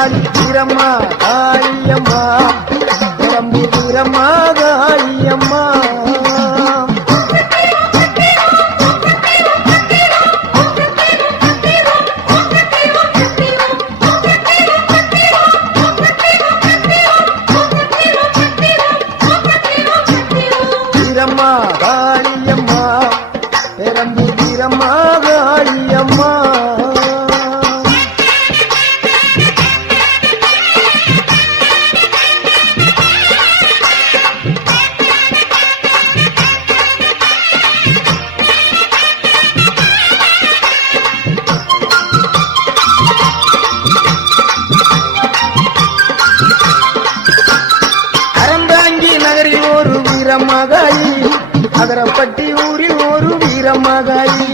காளி வீரம்மா காளியம்மா பெரம்பு வீரம்மா காளியம்மா வீரம்மா காளியம்மா பெரம்பு வீரம்மா காளியம்மா வீரமகாயி அதரப்பட்டி ஊரில் ஒரு வீரமகாயி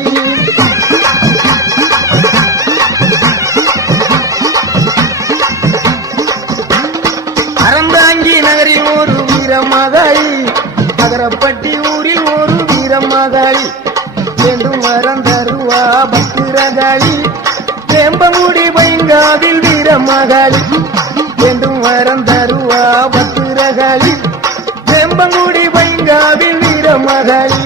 அறந்தாங்கி நகரில் ஒரு வீரமகாயி அதரப்பட்டி ஊரில் ஒரு வீரமகாயி வேண்டும் வரம் தருவா பத்திரகாளி வேம்பங்குடி பைங்காவில் வீரமகாளி வேண்டும் வரம் தருவா பத்திரகாளி வேம்பங்குடி பைங்காவில் வீரமகாளி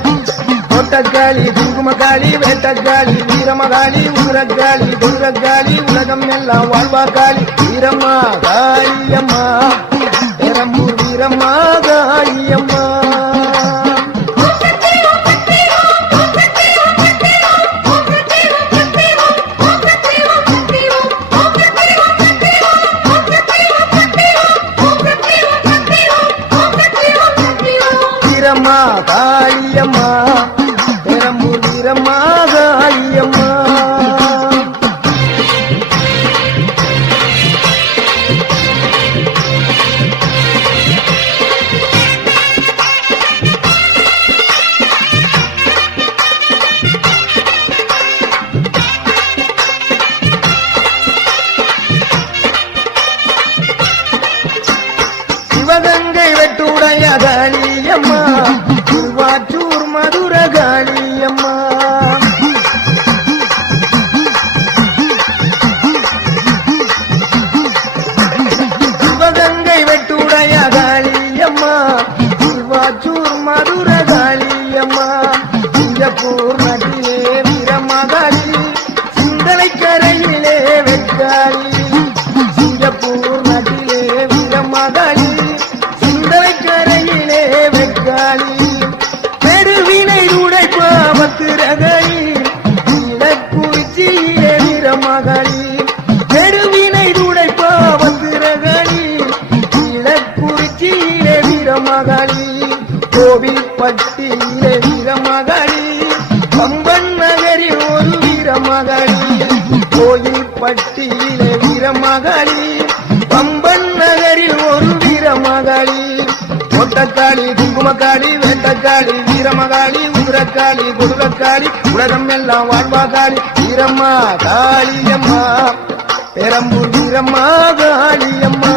கோட்டக்காளி குங்குமக்காளி வேட்டக்காளி வீரமகாளி ஊரக்காளி துர்காளி உலகம் எல்லாம் வாழ்வா காளி வீரம்மா காளியம்மா பெரம்பூர் வீரம்மா காளியம்மா வீரம்மா காளியம்மா பெரம்பூர் வீரம்மா காளியம்மா சிவகங்கை வெட்டுடைய காளியம்மா திருவாச்சூர் மதுர காளியம்மா சிவகங்கை வெட்டுடைய காளியம்மா திருவாச்சூர் மதுர காளியம்மா சிங்கப்பூர் நதியிலே வீரமகாளி சிந்தனை கரையிலே வெட்டாளி சிங்கப்பூர் நதியிலே வீரமகாளி சிந்தனை கரையிலே வெட்டாளி பெருவினை உடைப்பா பத்திரகாளி இலக்குறிச்சியிலே வீரமகாளி பெருவினை உடைப்பா பத்திரகாளி இலக்குறிச்சியிலே வீரமகாளி கோவில்பட்டியிலே வீரமகாளி பம்பன் நகரில் ஒரு வீரமகாளி கோயில்பட்டியிலே வீரமகாளி பம்பன் நகரில் ஒரு வீரமகாளி கோட்டக்காளி குங்குமக்காளி வேட்டக்காளி வீரமகாளி உதிரக்காளி கொடுலக்காளி உலகம் எல்லாம் வாழ்வா காளி வீரம்மா காளியம்மா பெரம்பூர் வீரம்மா காளியம்மா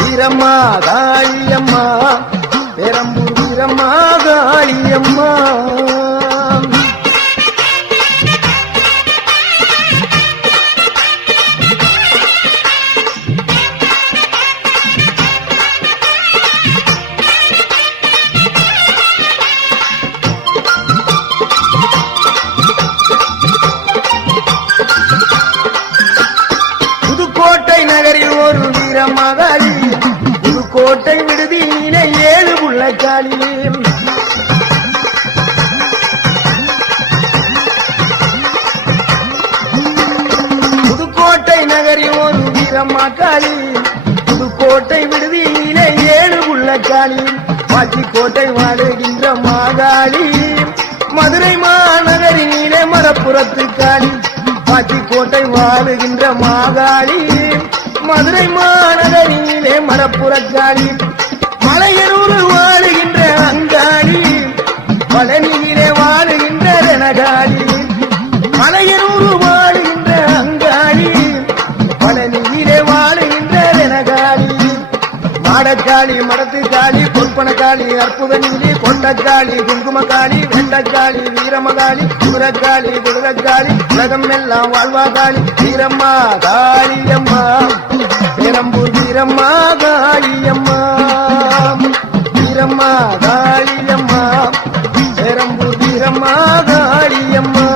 வீரம்மா காளியம்மா பெரம்பூர் வீரம்மா காளியம்மா புதுக்கோட்டை நகரில் ஒரு வீரமகாளி புதுக்கோட்டை விடுதியிலே 7 புள்ளக்காளி புதுக்கோட்டை நகரில் ஒரு வீரமகாளி புதுக்கோட்டை விடுதியிலே 7 புள்ளக்காளி பாச்சிக்கோட்டை வாழுகின்ற மாகாளி மதுரை மாநகரிலே மரப்புறத்து காளி பாச்சிக்கோட்டை வாழுகின்ற மாகாளி மதுரை மாநகரிலே மரப்புறக்காளி மலையனூர் வாழுகின்ற அங்காளி பழனியிலே வாழுகின்ற ரணகாளி மலையனூர் வாழுகின்ற அங்காளி பழனியிலே வாழுகின்ற மாடக்காளி மடத்துக்காளி பொற்பனக்காளி அற்புத நீலி கொண்டக்காளி குங்குமக்காளி வெண்டக்காளி வீரமகாளி குதிரக்காளி குதிரக்காளி உலகம் எல்லாம் வாழ்வாகாளி வீரம்மா காளியம்மா பெரம்பூர் வீரம்மா காளியம்மா வீரம்மா காளியம்மா பெரம்பூர் வீரம்மா காளியம்மா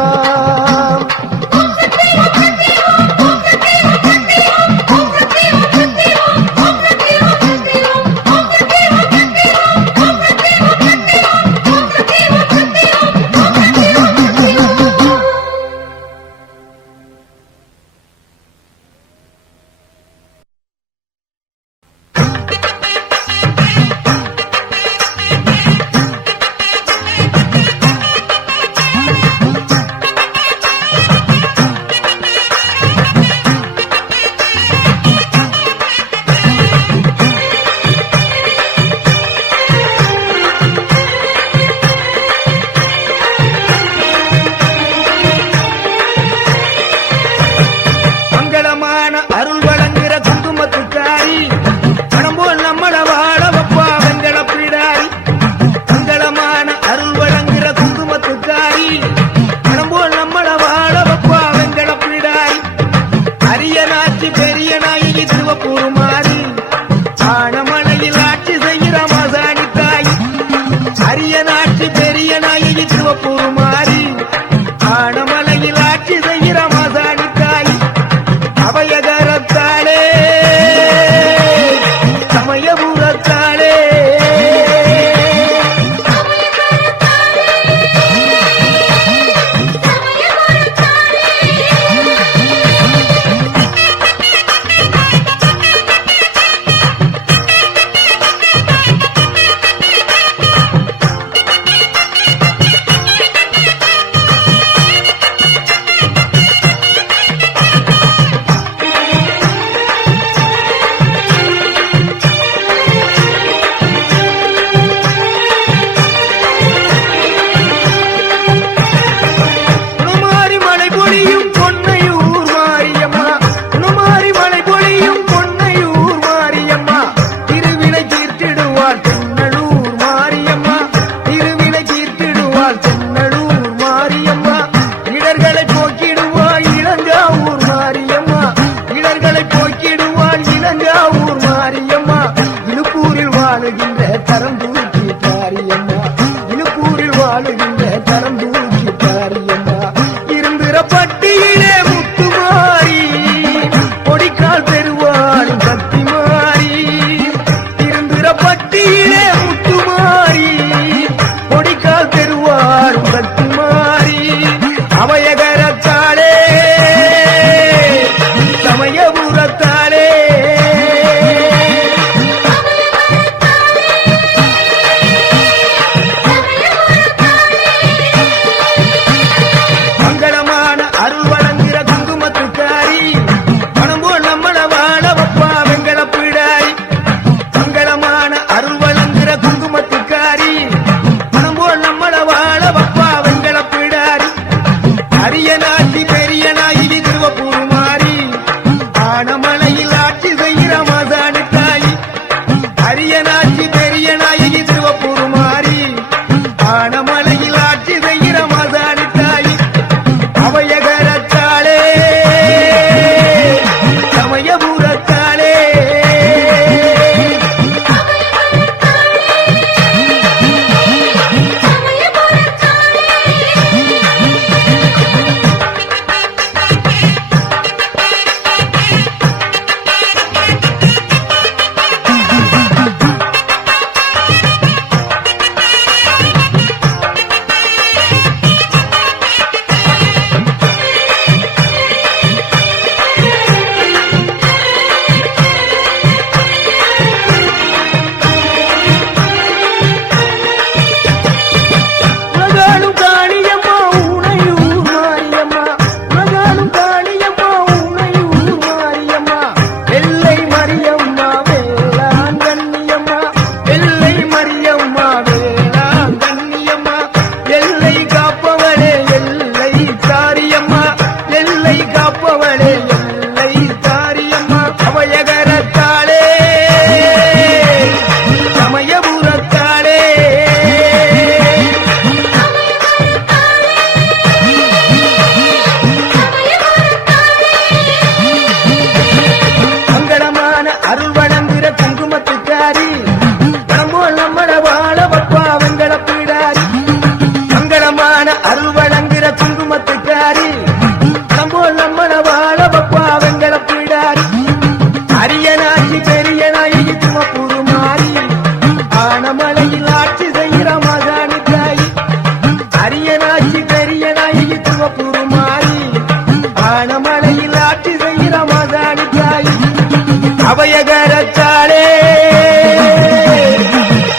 சமயபுரத்தாளே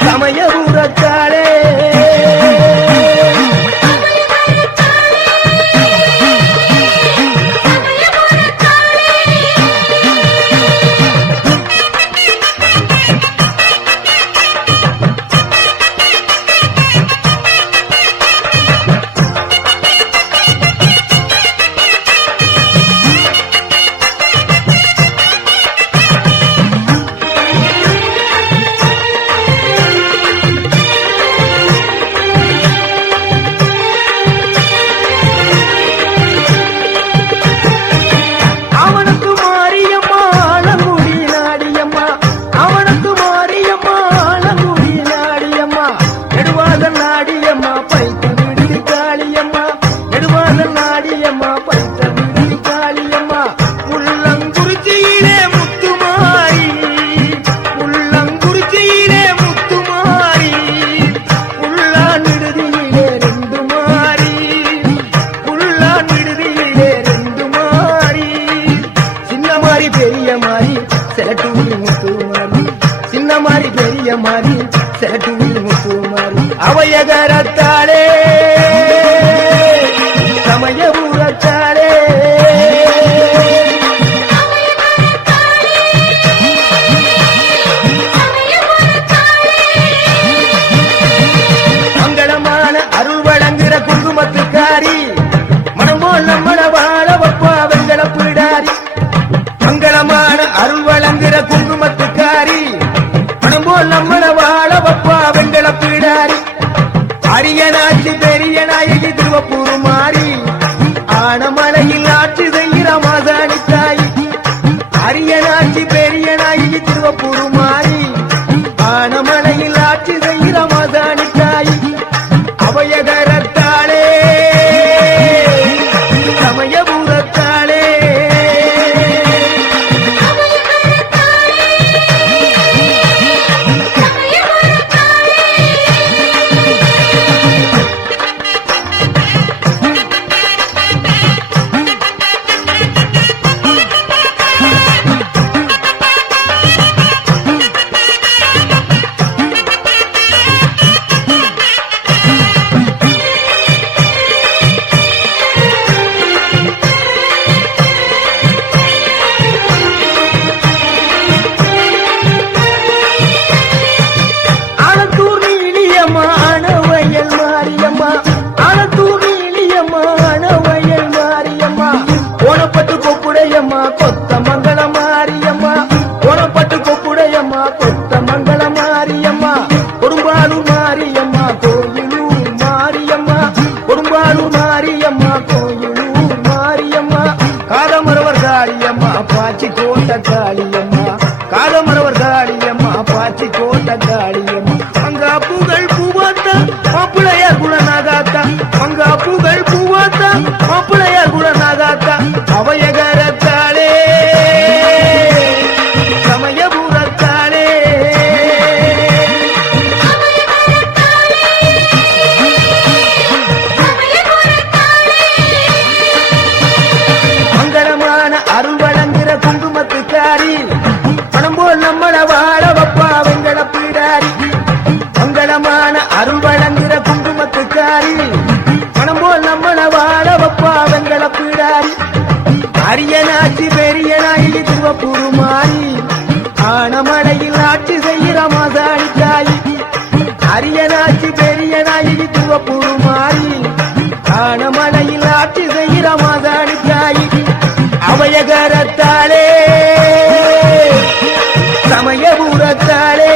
சமயபுரத்தாளே அவையகரத்தாளே சமயபுரத்தாளே மங்களமான அருள் வழங்குற குங்குமத்துக்காரி மனமோல் நம்மள வாழ வப்பா வெங்கல பிடாரி மங்களமான அருள் வழங்குற குங்குமத்துக்காரி மனமோல் நம்மள வாழ வப்பா வெங்கல பிடாரி அரியனாட்சி பெரிய நாயகி திருவப்பூர் மாறி ஆனமலையில் ஆட்சி செய்கிற மாசாணி தாய் அரியனாட்சி பெரிய நாயகி திருவப்பூர் மாறி ஆனமலையில் ஆட்சி செய்கிற மாசாணி தாய் அவையகரத்தாளே சமயபுரத்தாளே கொத்த மங்கள மாரியம்மா கோணப்பட்டு கொப்புடையம்மா கொத்த மங்கள மாரியம்மா கொடும்பாலூர் மாரியம்மா கோயிலூர் மாரியம்மா கொடும்பாலூர் மாரியம்மா கோயிலூர் மாரியம்மா காதமரவர் காளியம்மா பாச்சி கோட்ட காளியம்மா காதமரவர் காளியம்மா பாச்சி கோட்ட காளியம்மா மங்கா பூகள் பூவாத்தா மாப்பிளையார் குணநாதாத்தா மங்கா பூகள் பூவாத்தா மாப்பிளையார் குணநாதாத்தா அவையகரத்தாளே சமயபுரத்தாளே மங்களமான அருள் வழங்குற குங்குமத்துக்காரி பணம் போல் நம்மள வாழ வப்பா வெங்கட பீடாரி மங்களமான அருள் வழங்குற குங்குமத்துக்காரி பணம் போல் நம்மள வாழ வப்பா வெங்கட பீடாரி அரியனாட்சி பெரிய நாயகி திருவப்பூர் மாறி ஆனமலையில் ஆட்சி செய்கிற மாசாணி தாய் அரியனாட்சி பெரிய நாயகி திருவப்பூர் மாறி ஆனமலையில் ஆட்சி செய்கிற மாசாணி தாய் அவையகரத்தாளே சமயபுரத்தாளே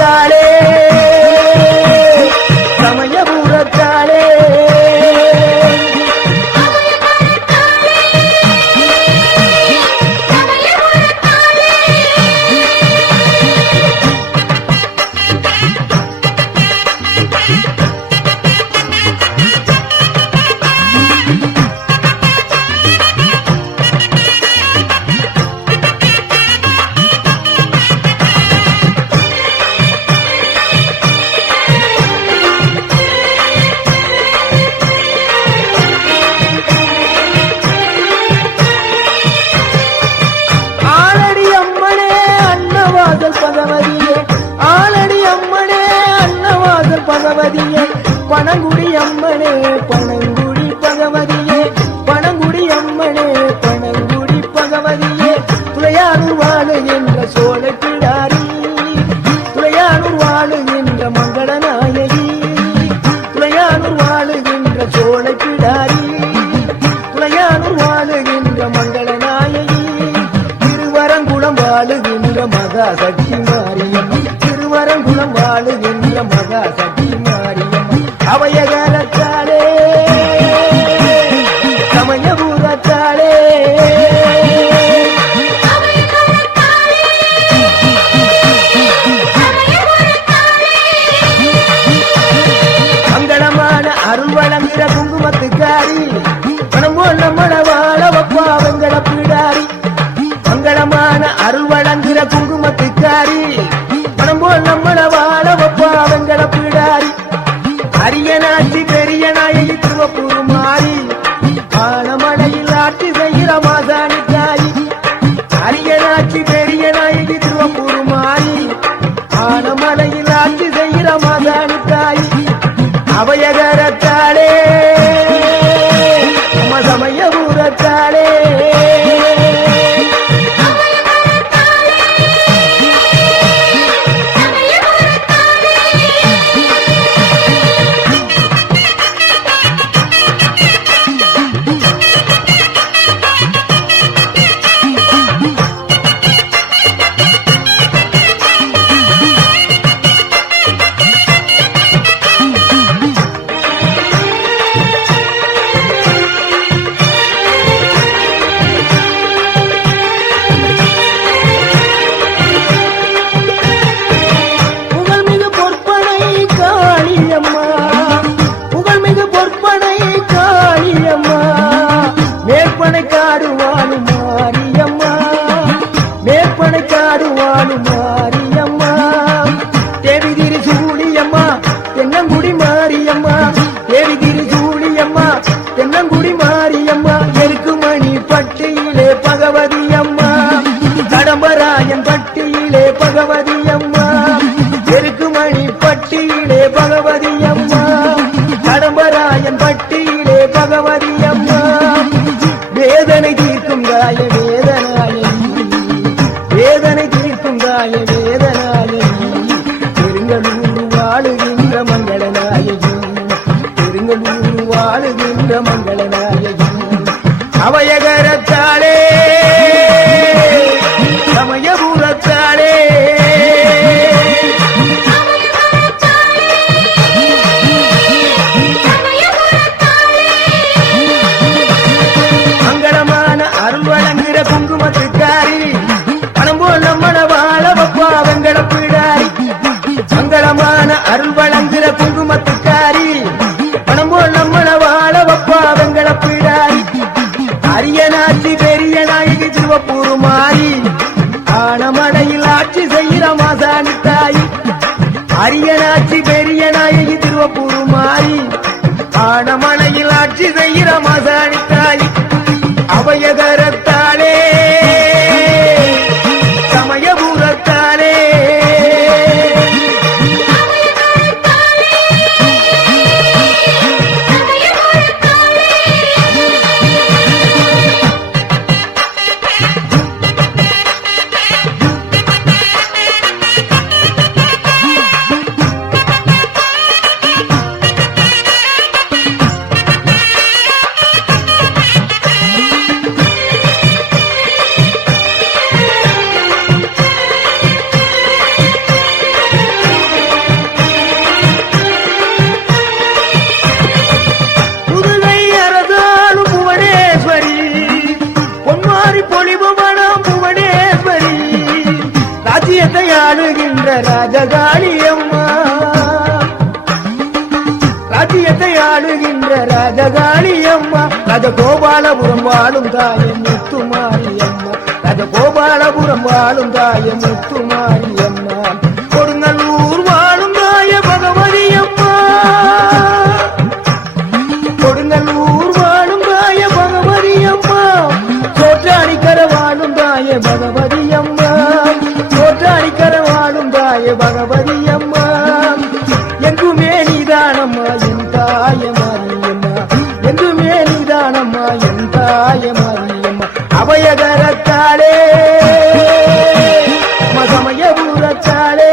சமயபுரத்தாளே சமயபுரத்தாளே பகவதியே பனங்குடி அம்மனே பனங்குடி பகவதியே பனங்குடி அம்மனே பனங்குடி பகவதியே துளையானூர் வாழுகின்ற சோலை பிடாரி துளையானூர் வாழுகின்ற மங்களநாயகி துளையானூர் வாழுகின்ற சோலை பிடாரி துளையானூர் வாழுகின்ற மங்களநாயகி திருவரங்குளம் வாழுகின்ற மகா சக்தி மாரியம் திருவரங்குளம் வாழுகின்ற மகா சக்தி அவையகரத்தாளே சமயபுரத்தாளே மங்களமான அருள் வழங்குகிற குங்குமத்துக்காரி பணம் போல் நம்மள வாழ வப்பா வெங்கட பிடாரி மங்களமான அருள் வழங்குகிற குங்குமத்துக்காரி பணம் போல் நம்மள வாழ வப்பா வெங்கட பிடாரி அரியனாட்சி பெரிய நாயகி திருவப்பூர் மாறி ஆனமடையில் ஆட்சி செய்கிற மாசாணி தாயி அரியனாட்சி பெரிய நாயகி திருவப்பூர் மாறி ஆனமடையில் ஆட்சி செய்கிற மாசாணி தாயி அவையகரத்தாளே சமயபுரத்தாளே மாரியம்மா தேவி திரு சூழியம்மா தென்னங்குடி மாரியம்மா தேவி திரு சூழியம்மா தென்னங்குடி மாரியம்மா எருக்குமணி பட்டியிலே பகவதி அம்மா கடம்பராயன் பட்டியிலே பகவதி அம்மா எருக்குமணி பட்டியிலே பகவதி அம்மா கடம்பராயன் பட்டியிலே பகவதி அம்மா வேதனை தீர்க்கும் காய வேதனை தீர்க்கும் காய வேதனாயகி பெருங்கலூர் வாழுகின்ற மங்களநாயகி பெருங்கலூர் வாழுகின்ற மங்களநாயகி அவையகரத்தாளே சமயபுரத்தாளே மங்களமான அருள் வழங்குகிற குங்குமத்துக்காரி மங்களமான அருள் வழங்குகிற குங்குமத்துக்காரி பணம் போல் நம்மள வாழ வப்பா வெங்கட பிடாரி அரியனாட்சி பெரிய நாயகி திருவப்பூர் மாறி ஆனமடையில் ஆட்சி செய்கிற மாசாணி தாயி அரியனாட்சி பெரிய நாயகி திருவப்பூர் மாறி ஆனமடையில் ஆட்சி செய்கிற மாசாணி தாயி அவையகரத்தாளே சமயபுரத்தாளே ராஜகாளி அம்மா ராஜகோபாலபுரம் வாழும் தாயே முத்துமாரி அம்மா ராஜகோபாலபுரம் வாழும் தாயே முத்துமாரி அம்மா கொடுங்கல்லூர் வாழும் தாயே பகவதி அம்மா கொடுங்கல்லூர் வாழும் தாயே பகவதி அம்மா சோற்றாணிக்கர வாழும் தாயே பகவதி அம்மா சோற்றாணிக்கர வாழும் தாயே பகவதி அம்மா எங்குமே நீதானம்மா என் தாய மாரியம்மா எங்குமே நீதானம்மா என் தாய மாரியம்மா அபயகரத்தாளே சமயபுரத்தாளே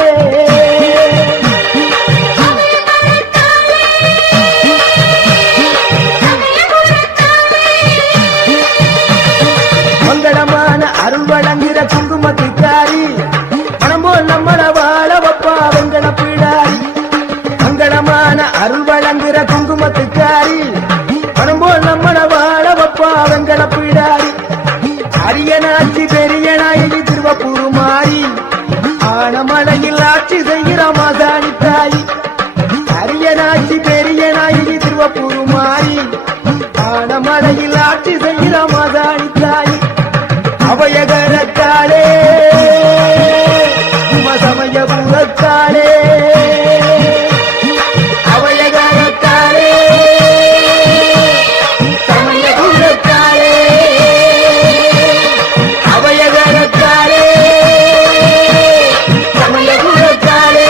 மங்களமான அருள் வழங்குகிற குங்குமத்துக்காரி மனம்போல் நம்மள வாழ வப்பா வெங்கட பிடாரி மங்களமான அருள் வழங்குகிற குங்குமத்துக்காரி மனம்போல் நம்மள வாழ வப்பா வெங்கட பிடாரி அரியனாட்சி பெரிய நாயகி திருவப்பூர் மாறி ஆனமலையில் ஆட்சி செய்கிற மாசாணி தாயி அரியனாட்சி பெரிய நாயகி திருவப்பூர் மாறி ஆனமலையில் ஆட்சி செய்கிற மாசாணி தாயி அபயகரத்தாளே சமயபுரத்தாளே அபயகரத்தாளே சமயபுரத்தாளே அபயகரத்தாளே சமயபுரத்தாளே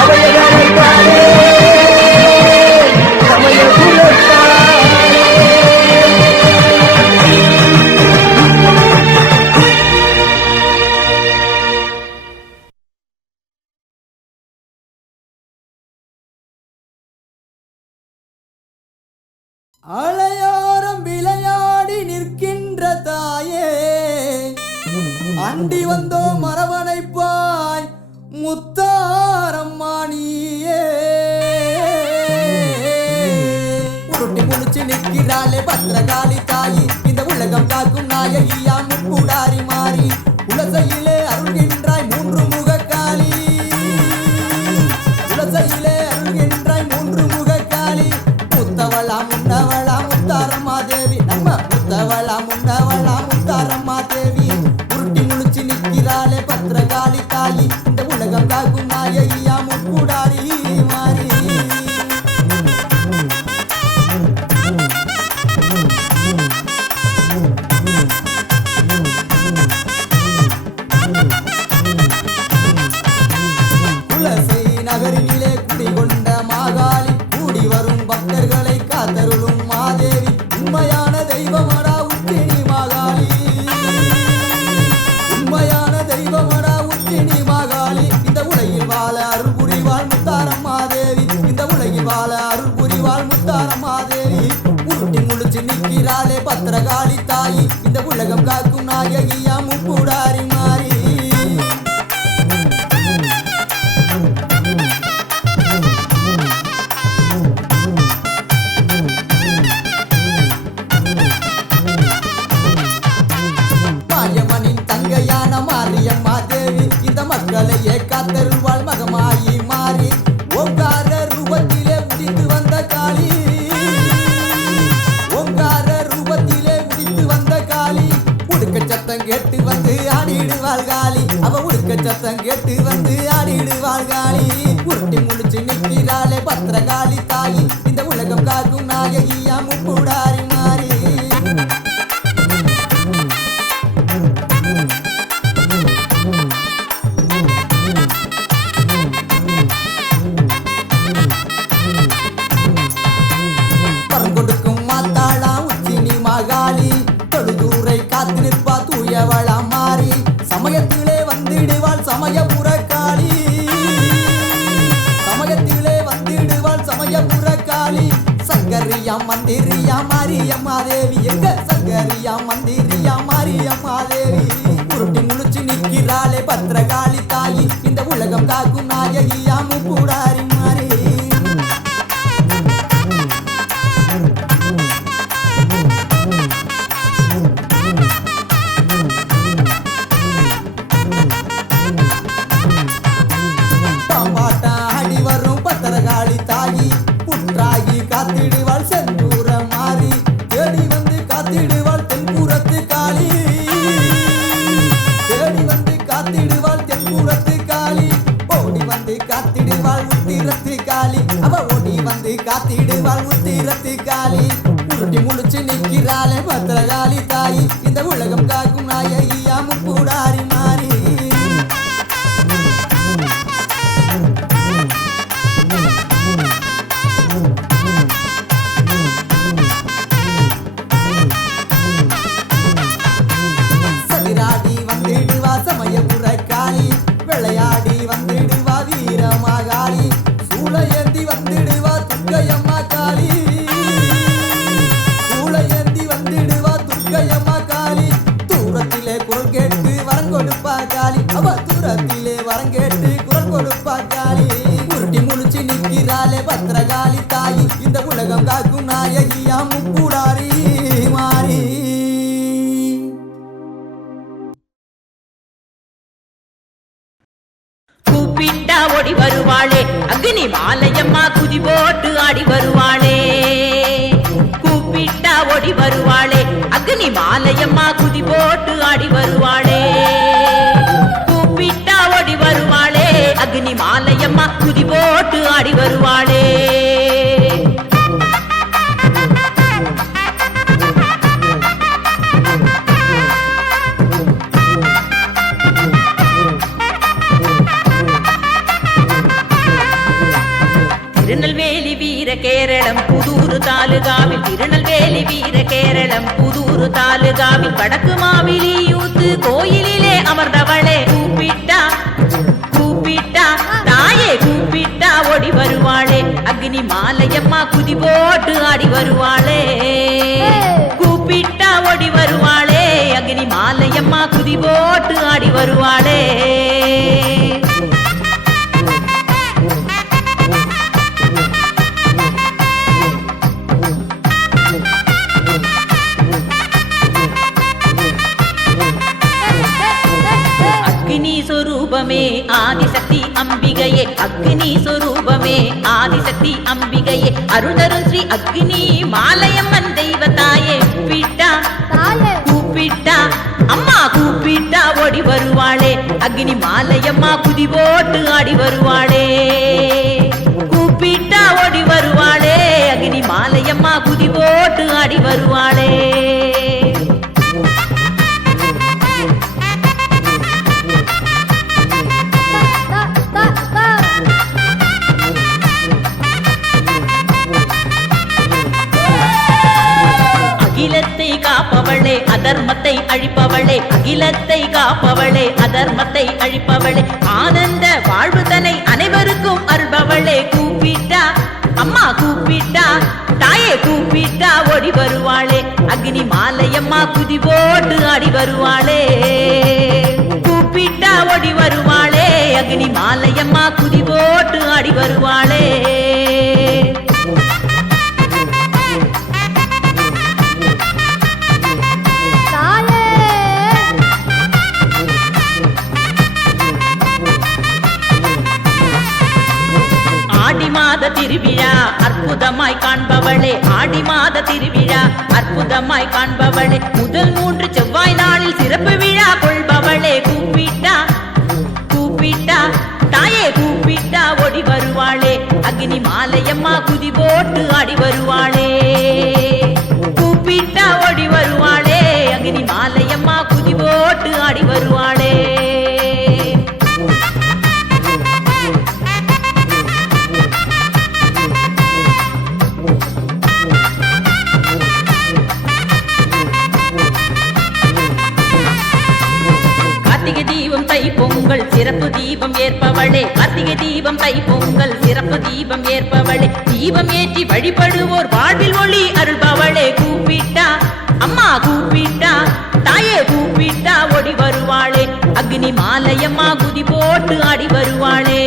அபயகரத்தாளே சமயபுரத்தாளே அலையோரம் விளையாடி நிற்கின்ற தாயே அண்டி வந்தோம் மரவணைப்பாய் முத்தாரம்மானியே உருட்டி முடிச்சு நிற்கிறாளே பத்திரகாளி தாயி இந்த உலகம் காக்கும் நாயகியா முக்கூடாரி மாறி உலசையிலே அருள்கின்றாய் மூன்று முகக்காளி உலசையிலே அருள்கின்றாய் மூன்று முகக்காளி முத்தவளா முன்னவளா முத்தாரம்மா தேவி நம்ம முத்தவளா முன்னவளா முத்தாரம்மா தேவி உருட்டி முழிச்சு நிற்கிறாளே பத்திரகாளி தாயி இந்த உலகம் காக்கும் நாயகியா முக்கூடாரி மாறி குலசை நகரினிலே குடிகொண்ட மாகாளி கூடி வரும் பக்தர்களை காத்தருளும் மாதேவி உண்மையான தெய்வமடா உத்தினி மாகாளி உண்மையான தெய்வமடா உத்தினி மாகாளி இந்த உலகில் வாழ அருள் புரிவாள் முத்தாரம்மா தேவி இந்த உலகில் வாழ அருள் புரிவாள் முத்தாரம்மா தேவி உருட்டி முழிச்சு நிற்கிறாளே பத்திரகாளி தாயி இந்த உலகம் காக்கும் நாயகியா முக்கூடாரி மாறி மாரியம்மனின் தங்கையான மாரியம்மா தேவி இந்த மக்களையே காத்தருள்வாள் மகமாயி மாறி ஓங்கார ரூபத்திலே உதித்து வந்த காளி ஓங்கார ரூபத்திலே உதித்து வந்த காளி உடுக்க சத்தம் கேட்டு வந்து ஆடிடுவாள் காளி அவ உடுக்க சத்தம் கேட்டு வந்து ஆடிடுவாள் காளி உருட்டி முடிச்சு நிற்கிறாளே பத்திரகாளி தாயி இந்த உலகம் காக்கும் நாயகியா முக்கூடாரி மாறி பரங்கொடுக்கும் மாத்தாளா உச்சினி மகாளி தொழுதூரை காத்து நிற்பா தூயவளா மாறி சமயத்திலே வந்திடுவாள் சமயபுர காளி சமயத்திலே வந்திடுவாள் சமயபுர காளி சங்கரியா மந்திரியா மாரியம்மா தேவி எங்க சங்கரியா மந்திரியா மாரியம்மா தேவி உருட்டி முழிச்சு நிற்கிறாளே பத்திரகாளி தாயி இந்த உலகம் காக்கும் நாயகியா முக்கூடாரி மாறி பாம்பாட்டா அடி வரும் பத்திரகாளி தாயி புற்றாகி வந்து காத்திடுவாள் செந்தூர மாறி தேடி வந்து காத்திடுவாள் தென்புறத்து காளி தேடி வந்து காத்திடுவாள் தென்புறத்து காளி ஓடி வந்து காத்திடுவாள் உத்திரத்து காளி அவ ஓடி வந்து காத்திடுவாள் உத்திரத்து காளி உருட்டி முழிச்சு நிற்கிறாளே பத்திரகாளி தாயி இந்த உலகம் காக்கும் நாயகியா முக்கூடாரி மாறி சதிராடி வந்திடுவா சமயபுர காளி விளையாடி வந்திடுவா வீரமாகாளி சூளையேந்தி வந்திடுவா துர்க்கையம்மா காளி சூளையேந்தி வந்திடுவா துர்க்கையம்மா காளி தூரத்திலே குரல் கேட்டு வரம் கொடுப்பா காளி அவ தூரத்திலே வரம் கேட்டு குரல் கொடுப்பா காளி உருட்டி முழிச்சு நிற்கிறாளே பத்திரகாளி தாயி இந்த உலகம் காக்கும் நாயகியா முக்கூடாரி மாறி கூப்பிட்டா ஓடி வருவாளே அக்னி மாலையம்மா குதி போட்டு ஆடி வருவாளே கூப்பிட்டா ஓடி வருவாளே அக்னி மாலையம்மா குதி போட்டு ஆடி வருவாளே கூப்பிட்டா ஓடி வருவாளே அக்னி மாலையம்மா குதி போட்டு ஆடி வருவாளே திருநெல்வேலி வீர கேரளம் புதூரு தாலுகாவில் திருநெல்வேலி வீர கேரளம் புதூரு தாலுகாவில் வடக்கு மாவிலி யூத்து கோயிலிலே அமர்ந்தவளே கூப்பிட்டா கூப்பிட்டா தாயே கூப்பிட்டா ஓடி வருவாளே அக்னி மாலையம்மா குதி போட்டு ஆடி வருவாளே கூப்பிட்டா ஓடி வருவாளே அக்னி மாலையம்மா குதி போட்டு ஆடி வருவாளே स्वरूपमे आदिशक्ति अंबिगये अग्नि स्वरूपमे आदिशक्ति अंबिगये अरुणरु श्री अग्नि मालयम्मन दैवताये पीटा கூப்பிட்டா அம்மா கூப்பிட்டா ஓடி வருவாளே அக்னி மாலையம்மா குதி போட்டு ஆடி வருவாளே கூப்பிட்டா ஓடி வருவாளே அக்னி மாலையம்மா குதி போட்டு ஆடி வருவாளே அகிலத்தை காப்பவளே அதர்மத்தை அழிப்பவளே அகிலத்தை காப்பவளே அதர்மத்தை அழிப்பவளே ஆனந்த வாழ்வுதனை அனைவருக்கும் அருள்பவளே கூப்பிட்டா அம்மா கூப்பிட்டா தாயே கூப்பிட்டா ஓடி வருவாளே அக்னி மாலையம்மா குதி போட்டு ஆடி வருவாளே கூப்பிட்டா ஓடி வருவாளே அக்னி மாலையம்மா குதி போட்டு ஆடி வருவாளே ஆடி மாத திருவிழா அற்புதமாய் காண்பவளே ஆடி மாத திருவிழா அற்புதமாய் காண்பவளே முதல் 3 செவ்வாய் நாளில் சிறப்பு விழா கொள்பவளே கூப்பிட்டா கூப்பிட்டா தாயே கூப்பிட்டா ஓடி வருவாளே அக்னி மாலையம்மா குதி போட்டு ஆடி வருவாளே கூப்பிட்டா ஓடி வருவாளே அக்னி மாலையம்மா குதி போட்டு ஆடி வருவாளே பொங்கல் சிறப்பு தீபம் ஏற்பவளே கார்த்திகை தீபம் தை பொங்கல் சிறப்பு தீபம் ஏற்பவளே தீபம் ஏற்றி வழிபடுவோர் வாழ்வில் ஒளி அருள்பவளே கூப்பிட்டா அம்மா கூப்பிட்டா தாயே கூப்பிட்டா ஓடி வருவாளே அக்னி மாலையம்மா குதி போட்டு ஆடி வருவாளே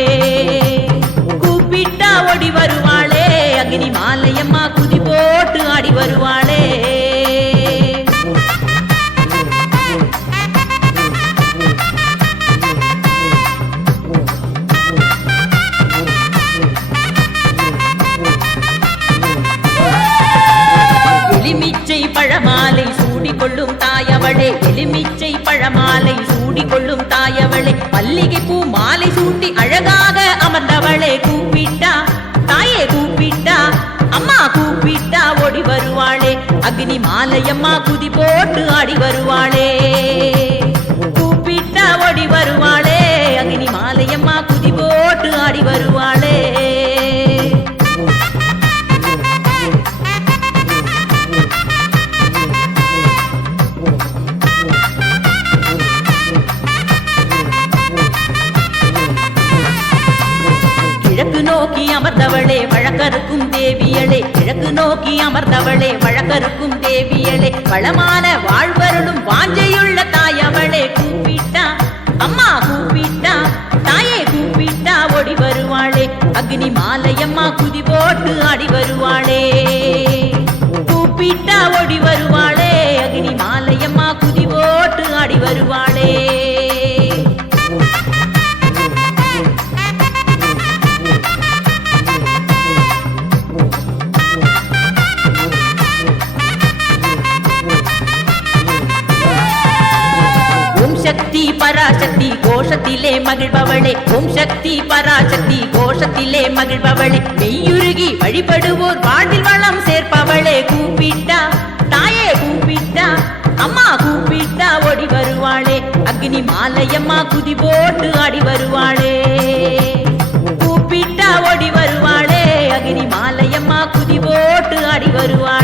கூப்பிட்டா ஓடி வருவாளே அக்னி மாலையம்மா குதி போட்டு ஆடி வருவாளே அமர்ந்தவளே எலுமிச்சை பழமாலை சூடிக்கொள்ளும் தாயவளே மல்லிகை பூ மாலை சூட்டி அழகாக அமர்ந்தவளே கூப்பிட்டா தாயே கூப்பிட்டா அம்மா கூப்பிட்டா ஓடி வருவாளே அக்னி மாலையம்மா குதி போட்டு ஆடி வருவாளே கூப்பிட்டா ஓடி வருவாளே அக்னி மாலையம்மா குதி போட்டு ஆடி வருவாளே கிழக்கு நோக்கி அமர்ந்தவளே வழக்கருக்கும் தேவியளே கிழக்கு நோக்கி அமர்ந்தவளே வழக்கருக்கும் தேவியளே வளமான வாழ்வருளும் வாஞ்சையுள்ள தாயவளே கூப்பிட்டா அம்மா கூப்பிட்டா தாயே கூப்பிட்டா ஓடி வருவாளே அக்னி மாலையம்மா குதி போட்டு ஆடி வருவாளே கூப்பிட்டா ஓடி வருவாளே அக்னி மாலையம்மா குதி போட்டு ஆடி வருவாளே சக்தி பராசக்தி கோஷத்திலே மகிழ்பவளே ஓம் சக்தி பராசக்தி கோஷத்திலே மகிழ்பவளே மெய்யுருகி வழிபடுவோர் வாழ்வில் வளம் சேர்ப்பவளே கூப்பிட்டா தாயே கூப்பிட்டா அம்மா கூப்பிட்டா ஓடி வருவாளே அக்னி மாலையம்மா குதி போட்டு ஆடி வருவாளே கூப்பிட்டா ஓடி வருவாளே அக்னி மாலையம்மா குதி போட்டு ஆடி வருவாளே